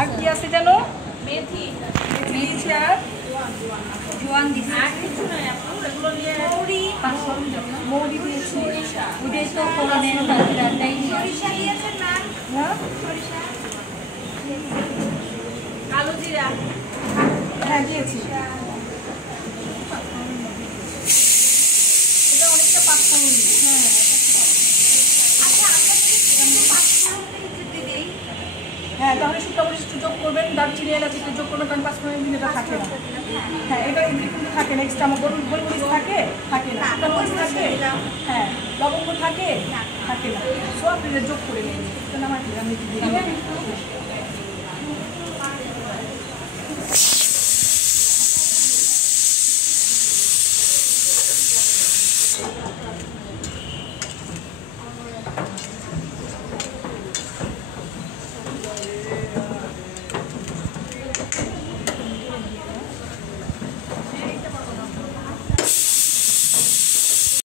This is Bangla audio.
আর কি আছে জানো? মেথি মেথি আর জোয়ান দিছি আর কিছু নাই আপু এগুলো নিয়ে মৌরি দিয়েছি। ওটাই তো কোরআনের রান্নাই সরিষা দিয়েছেন না সরিষা কালো জিরা হ্যাঁ দিয়েছি। এটা অনেকটা পাঁচফোড়ন। হ্যাঁ আচ্ছা আমরা যদি পাঁচফোড়ন দিতে দেই হ্যাঁ তাহলে শুকনো মরিচ যোগ করবেন, দারচিনি এলাচ একটু যোগ করবেন, কারণ পাঁচফোড়ন দিন এটা থাকে না। হ্যাঁ এটা কিন্তু থাকে না, এক্সট্রা আমার গোলমরিচ থাকে না, শুকনো মরিচ থাকে, হ্যাঁ লবঙ্গ থাকে না। সো আপনি এটা যোগ করে নেবেন। এটা নামাই দিলাম।